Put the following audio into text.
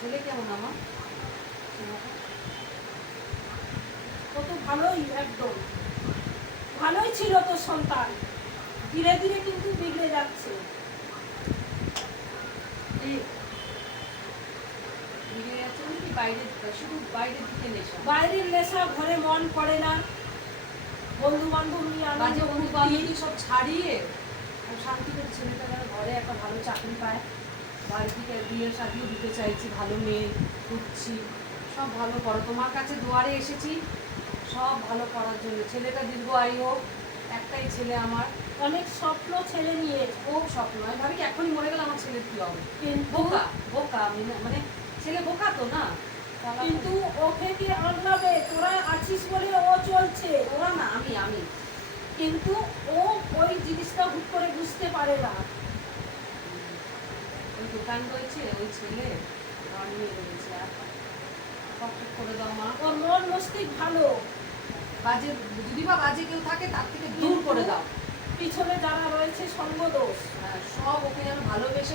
ছেলে কেমন আমার? কত ভালোই, একদম ভালোই ছিল তোর সন্তান, ধীরে ধীরে কিন্তু বিগড়ে যাচ্ছে। বিগড়ে যাচ্ছে মানে কি? বাইরে, শুধু বাইরের দিকে নেশা। বাইরের নেশা, ঘরে মন পড়ে না, বন্ধু বান্ধব নিয়ে বাজে আনন্দ বন্ধু ফুর্তি। বান্ধবী সব ছাড়িয়ে আর শান্তি করে ছেলেটা যেন ঘরে একটা ভালো চাকরি পায়। বাড়ি থেকে বিয়ে শাদিও দিতে চাইছি, ভালো মেয়ে খুঁজছি। সব ভালো করো, তোমার কাছে দুয়ারে এসেছি সব ভালো করার জন্য। ছেলেটা দীর্ঘ আয়ু হোক, একটাই ছেলে আমার। অনেক স্বপ্ন ছেলে নিয়ে, খুব স্বপ্ন। আমি ভাবি কি এখনই মরে গেলে আমার ছেলের কি হবে। কিন্তু বোকা বোকা আমি না, মানে ছেলে বোকা তো না। কিন্তু ওকে কি আনলাবে? তোরা আছিস বলে ও চলছে, ওরা না, আমি কিন্তু ও ওই জিনিসটা হুট করে বুঝতে পারে না। ওই দোকান রয়েছে, ওই ছেলে ঘর নিয়ে রয়েছে। আর কমপ্লিট করে দাও মা। ওর মন মস্তিষ্ক ভালো, বাজে যদি বা বাজে কেউ থাকে তার থেকে দূর করে দাও। পিছনে যারা রয়েছে সঙ্গদোষ। সব ওকে যেন ভালোবেসে